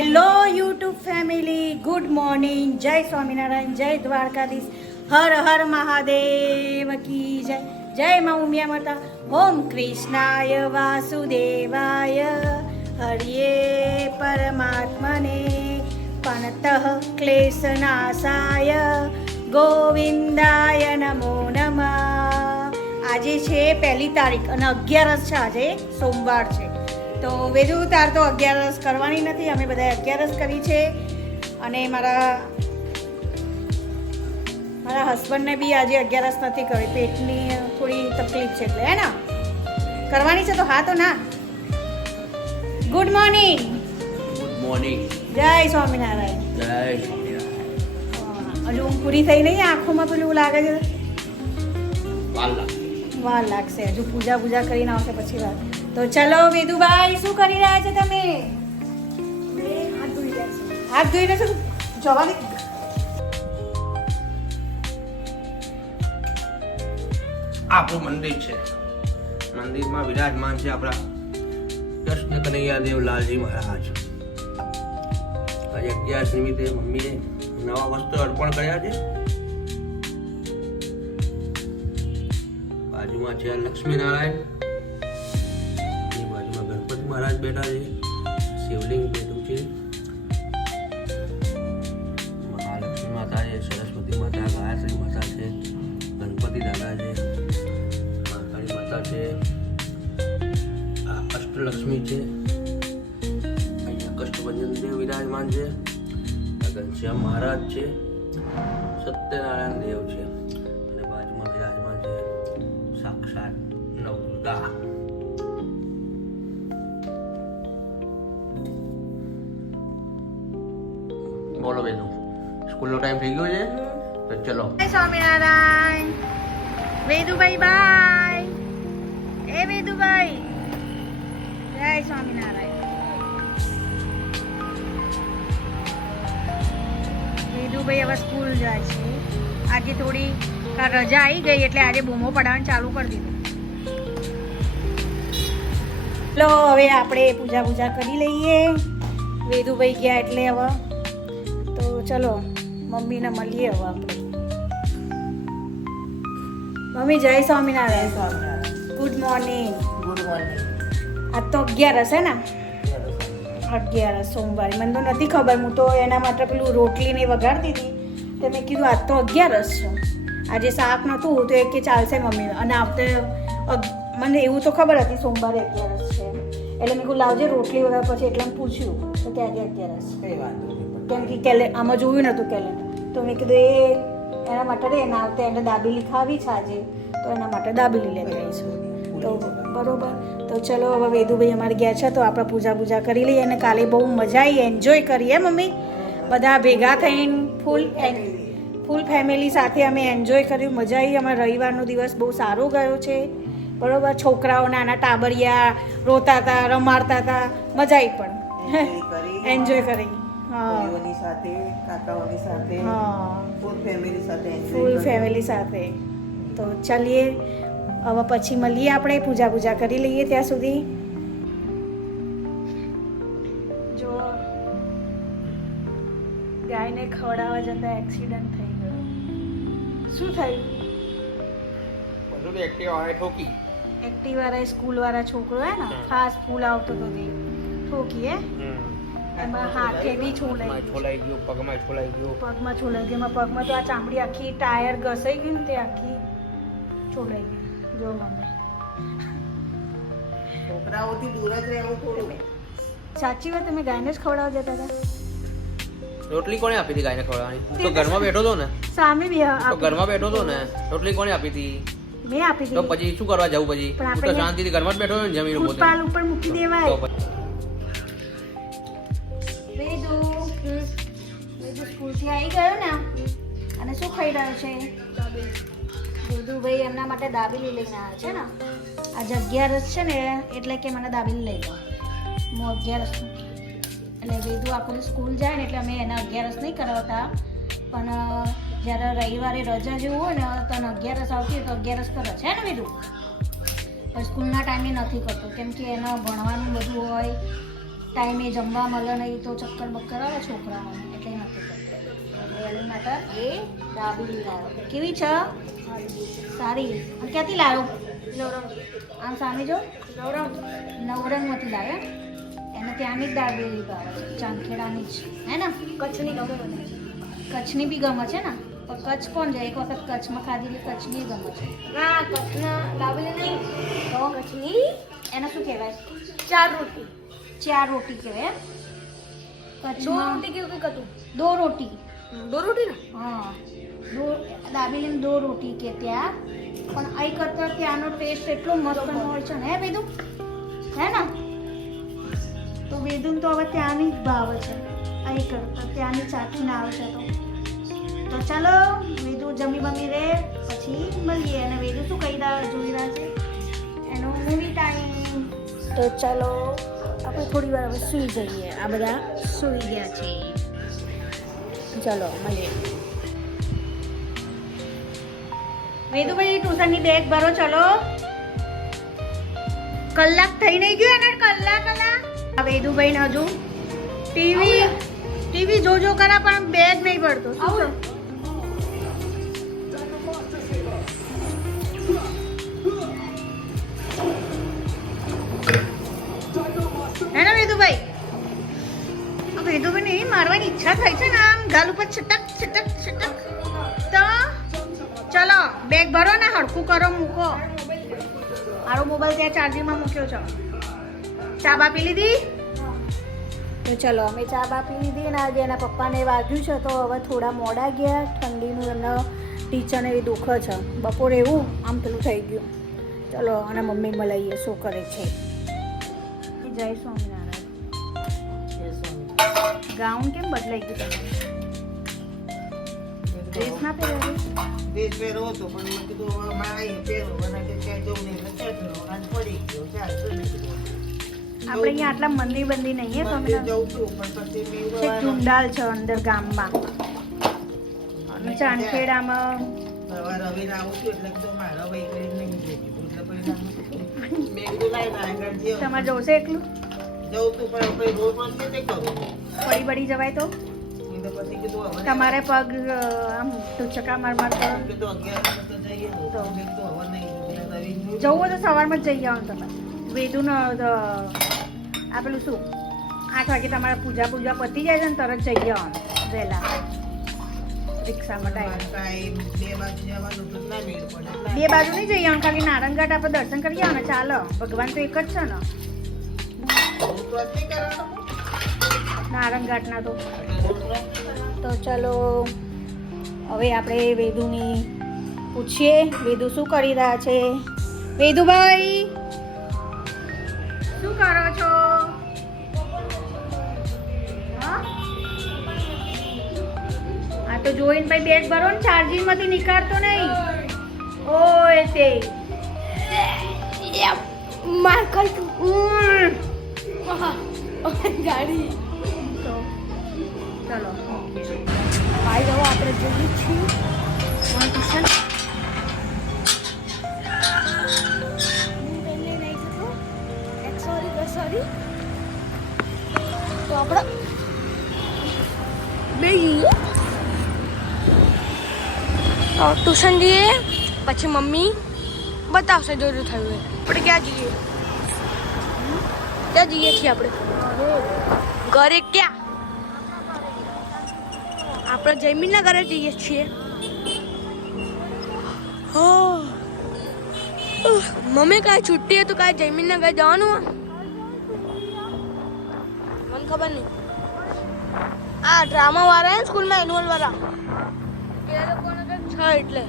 Hello YouTube family, good morning. જય સ્વામિનારાયણ, જય દ્વારકાધીશ, હર હર મહાદેવ કી જય. જય મા ઉમિયા માતા. ઓમ કૃષ્ણાય વાસુદેવાય હરિયે પરમાત્મને પનતઃ ક્લેશનાશાય ગોવિંદાય નમો નમઃ. આજે છે 1 તારીખ અને 11 છે. આજે સોમવાર છે. તો વેદુ તાર તો 11 કરવાની નથી, અમે બધાએ 11 કરી છે. અને મારા હસબન્ડને બી આજે 11 નથી કરી, પેટની થોડી તકલીફ છે એટલે, હે ને? કરવાની છે તો હા તો ના. Good morning. Good morning. જય સ્વામિનારાયણ. જય સ્વામિનારાયણ. હજુ ઊંઘ પૂરી થઈ નહીં? આંખોમાં પેલું એવું લાગે છે, વાર લાગશે. હજુ પૂજા કરીને આવશે પછી વાત. તો ચલો વેદુભાઈ, શું કરી રહ્યા છે તમે? હાથ ધોઈને શું જવાની? આપણું મંદિર છે. મંદિરમાં વિરાજમાન છે આપણા કૃષ્ણ કનૈયા દેવ લાલજી મહારાજ. આજે 11 નિમિત્તે મમ્મીએ નવા વસ્ત્ર અર્પણ કર્યા છે. બાજુમાં છે લક્ષ્મીનારાયણ, એની બાજુમાં ગણપતિ મહારાજ બેઠા છે, શિવલિંગ બેઠું છે, મહાલક્ષ્મી માતા છે, સરસ્વતી માતા, ગાયત્રી માતા છે, ગણપતિ દાદા છે, માતાની માતા છે, આ અષ્ટલક્ષ્મી છે, અહીંયા કષ્ટભંજન દેવ વિરાજમાન છે, આ ઘનશ્યામ મહારાજ છે, સત્યનારાયણ દેવ છે, અને બાજુમાં વિરાજમાન છે સાક્ષાત નવદુર્ગા. બોલો બેનો, સ્કૂલનો ટાઈમ થઈ ગયો છે તો ચલો. જય સ્વામિનારાયણ. વેદુભાઈ બાય. એ વેદુભાઈ, જય સ્વામિનારાયણ. વેદુભાઈ હવે સ્કૂલ જાય છે. આજે થોડી રજા આવી ગઈ એટલે આજે બૂમો પડાવવાનું ચાલુ કરી દીધું. ચલો હવે આપણે પૂજા કરી લઈએ. વેદુભાઈ ગયા એટલે હવે તો ચલો મમ્મીને મળીએ હવે આપણે. મમ્મી જય Swaminarayan. Good morning. Good morning. આજ તો 11 છે ને? 11 સોમવારે. મને તો નથી ખબર. હું તો એના માટે પેલું રોટલી ને વઘારતી હતી તો મેં કીધું આજ તો 11 છે. આજે શાક નહોતું તો એ કે ચાલશે મમ્મી. અને આવતે મને એવું તો ખબર હતી સોમવારે 11 છે એટલે મેં કહું લાવજે રોટલી વગર. પછી એટલે મેં પૂછ્યું તો કે આજે 11 છે. કઈ વાંધો નહીં. કેમ કે આમાં જોયું નહોતું કેલેન્ડર. તો મેં કીધું એના માટે એના આવતે એને દાબેલી ખાવી છે આજે, તો એના માટે દાબેલી લેતી આવીશું. તો બરોબર. તો ચલો હવે વેદુભાઈ અમારે ગયા છે તો આપણે પૂજા કરી લઈએ. અને કાલે બહુ મજા આવી, એન્જોય કરીએ મમ્મી. બધા ભેગા થઈને ફૂલ ફેમિલી સાથે અમે એન્જોય કર્યું, મજા આવી. અમારો રવિવારનો દિવસ બહુ સારો ગયો છે. બરોબર. છોકરાઓ નાના ટાબરિયા રોતા હતા, રમાડતા હતા, મજા આવી પણ એન્જોય કરી. હા, સાથે કાકાઓની સાથે, હા, ફૂલ ફેમિલી સાથે ફૂલ ફેમિલી સાથે. તો ચાલીએ હવે પછી મળીએ આપણે. પૂજા કરી લઈએ ત્યાં સુધી. જો ગાયને ખવડાવવા જતા એક્સિડન્ટ થઈ ગયો. શું થયું? બધું એક્ટિવા વાળા ઠોકી. એક્ટિવાળા સ્કૂલવાળા છોકરો હે ને, ફાસ્ટ ફૂલ આવતો હતો તે ઠોકી. એમાં હાથે બી છોલાઈ ગયું, પગમાં છોલાઈ ગયું. પગમાં છોલાઈ ગયું. એમાં પગમાં તો આ ચામડી આખી ટાયર ઘસાઈ ગયું ને તે આખી છોલાઈ ગઈ. જો મમ્મી, છોકરાઓથી દૂર જ રહેવું થોડું. સાચી વાત. તમે ગાયને જ ખવડાવવા જતા હતા? રોટલી કોણે આપી હતી ગાયને ખવડાવવાની? તું તો ઘરમાં બેઠો હતો ને? સામે બી તો ઘરમાં બેઠો હતો ને, રોટલી કોણે આપી હતી? મેં આપી તો દીધી. પછી શું કરવા જવું? પછી પણ તું તો શાંતિથી ઘરમાં જ બેઠો હતો ને, જમીન પોતે. ફૂટપાથ ઉપર મૂકી દેવાય. તો પછી વેદુ સ્કૂલથી આવી ગયો ને અને શું ખાઈ રહ્યો છે? વેદુભાઈ એમના માટે દાબેલી લઈને આવ્યા છે ને. આજે 11 છે ને એટલે કે મને દાબેલી લઈ લો. હું 11 એટલે વેદુ આપણે સ્કૂલ જાય ને એટલે અમે એને 11 નહીં કરાવતા, પણ જ્યારે રવિવારે રજા જેવું હોય ને તો 11 આવતી હોય તો 11 કરે છે ને વેદુ. પણ સ્કૂલના ટાઈમે નથી કરતો કેમ કે એનો ભણવાનું બધું હોય ટાઈમે જમવા મળે નહીં તો ચક્કર બક્કર આવે છોકરાઓને એટલે નથી કરતો. એની માટે એ દાબેલી લાવ્યો. કેવી છે? સારી. અને ક્યાંથી લાવ્યો? આમ સામે જો નવરંગમાંથી લાવ્યો. એને ત્યાંની જ દાબેલી ભાવે છે, ચાંદખેડાની જ, હે ને? કચ્છની ગમે મને. કચ્છની બી ગમે છે ને? પણ કચ્છ કોણ જાય? એક વખત કચ્છમાં ખાધેલી કચ્છની ગમે છે. ના કચ્છના દાબેલી નહીં, તો કચ્છની એને શું કહેવાય? 4 રોટી. 4 રોટી કહેવાય. दो કચ્છમાં रोटी केवं કંઈક હતું. 2 રોટી. 2 રોટી ને? હા, દાબેલીને 2 રોટી કે ત્યાં. પણ અહીં કરતાં ત્યાંનો ટેસ્ટ એટલો મસ્ત હોય છે ને, હે વેદુ? હે ને? તો વેદુને તો હવે ત્યાંની જ ભાવે છે, અહીં કરતાં ત્યાંની ચાખીને આવે છે. તો ચાલો વેદુ જમી બમી રે, પછી મળીએ. અને વેદુ શું જોઈ રહ્યા છે? એનો મૂવી ટાઈમ. તો ચાલો આપણે થોડી વાર હવે સૂઈ જઈએ. આ બધા સૂઈ ગયા છે. ચલો મળીએ. વેદુભાઈ ટ્યુશનની બેગ ભરો. ચલો, કલાક થઈ નહીં ગયું એને? કલાક વેદુભાઈ ને હજુ ટીવી જોજો કરા પણ બેગ નહીં ભરતો. શું છે? હે ને વેદુભાઈ? વેદુભાઈ નહીં મારવાની ઈચ્છા થાય છે ને, આમ ગાલ ઉપર છટક છટક છટક. તો ચલો બેગ ભરો ને, હરખું કરો, મૂકો. મારો મોબાઈલ ત્યાં ચાર્જિંગમાં મૂક્યો છે. ચા બા પી લીધી? તો ચલો અમે ચા બા પી લીધી. ને આજે એના પપ્પાને વાગ્યું છે તો હવે થોડા મોડા ગયા. ઠંડીનું એમને ટીચરને એ દુઃખ છે. બપોરે એવું આમ પેલું થઈ ગયું. ચલો અને મમ્મી મળીએ શું કરે છે. જય સ્વામિનારાયણ. ગાઉન કેમ બદલાઈ ગયું તમારું? ડ્રેસ ના પહેર્યો? ડ્રેસ પહેરવો હતો પણ મેં કીધું હવે મારે અહીં પહેરો મને કે ક્યાંય જવું નહીં એટલે પહેરવો અને પડી ગયો. ચાલ આપણે અહીંયા આટલા મંદિર બંદી નહીં હે મંદિર તમે. જવું છું પણ પછી મેં છેક ઢુંડાલ છે અંદર ગામમાં અને ચાંદખેડામાં. હવે રવિને આવું છું એટલે કીધું મારા ભાઈ કરીને નહીં જઈશું એટલે પછી મેં કીધું લાઈને આગળ જેવું તમારે જોશે એકલું? જવું તું પણ પછી રોજ રોજ કેતે કરું પડી જવાય તો એટલે પછી કીધું હવે તમારે પગ આમ ટુચકા માર કરો. કીધું 11 વાગે તો જઈએ તો મેં કીધું હવે નહીં રવિ જવું હોય તો સવારમાં જ જઈ આવવાનું તમે. વેદુનો આ પેલું શું 8 વાગે તમારે પૂજા પતી જાય છે ને તરત જઈ આવવાનું વહેલા રિક્ષામાં ટાઈમ. ટાઈમ 2 વાગે જવાનું તો ના મેળ પડે બે બાજુ નહીં જઈ આવવાનું, ખાલી નારંગઘાટ આપણે દર્શન કરી આવવાના. ચાલો, ભગવાન તો એક જ છે ને નારંગઘાટના તો ચાલો હવે આપણે વેદુની પૂછીએ. વેદુ શું કરી રહ્યા છે? વેદુભાઈ શું કરો છો? હા? આ તો જોઈને ભાઈ બેગ ભરો ને, ચાર્જિંગ માંથી નીકાળતો નહીં. ઓય તે માર કર તું ગાડી. તો ચલો ભાઈ રહો, આપણે જઈએ છીએ ટ્યુશન. સોરી તો આપણે બે ટ્યુશન જઈએ પછી મમ્મી બતાવશે જો જો થયું હોય. આપણે ક્યાં જઈએ? ક્યાં જઈએ છીએ આપણે? ઘરે. ક્યાં? આપણે જયમીનના ઘરે જઈએ છીએ. મમ્મી કાંઈ છુટ્ટી હોય તો કાંઈ જયમીનના ઘરે જવાનું હોય? મને ખબર નહીં. આ ડ્રામા વાળા હે સ્કૂલમાં એન્યુઅલ વાળા એ લોકોને કંઈક છે એટલે.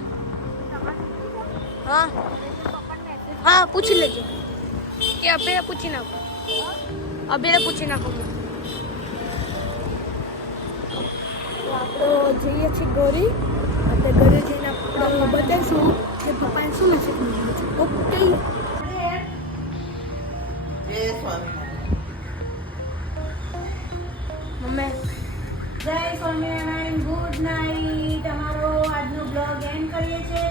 હા હા પૂછી લેજો કે અબે પૂછી નાખો. અબે પૂછી નાખો. આપણે જઈએ છીએ ગોરી. આપણે ઘરે જઈને આપણે બતાવીશું કે પપ્પાને શું મેસેજ મળ્યો છે. ઓકે જય સ્વામિનારાયણ. મમ્મી જય સ્વામિનારાયણ. Good night. અમારો આજનો બ્લોગ એન્ડ કરીએ છીએ.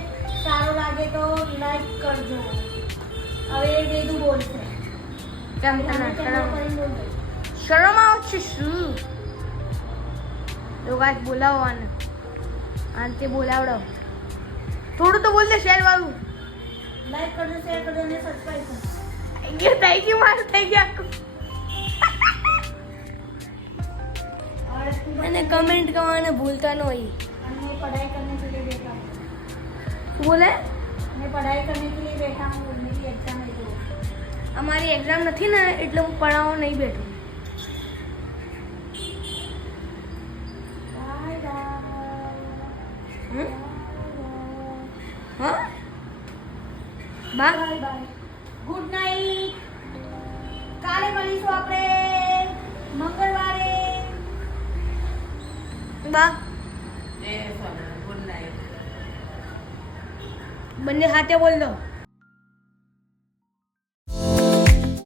સારો લાગે તો લાઈક કરજો. હવે વેદુ બોલશે. કેમ તમે તને ચેનલ પર બોલજો. શરમ આવે છે શું? તો ગાઈસ બોલાવો આને. આને તે બોલાવડાવો. થોડું તો બોલ દે શેર વાળું. લાઈક કરજો, શેર કરજો અને સબસ્ક્રાઇબ કરજો. થઈ ગયું મારું થઈ ગયું. અને કમેન્ટ કરવાને ભૂલતા નહીં. અને पढ़ाई करने के लिए बैठा हूँ. શું બોલે? मैं पढ़ाई करने के लिए बैठा हूँ. मेरी एग्जाम है तो. અમારી એક્ઝામ નથી ને એટલે હું ભણાવવા નહીં બેઠું. Bye bye. હમ? હા બા બાય બાય. Good night. કાલે મળીશું આપણે મંગળવારે. બા એ સોના ગુડ નાઇટ. બંને સાથે બોલ દો.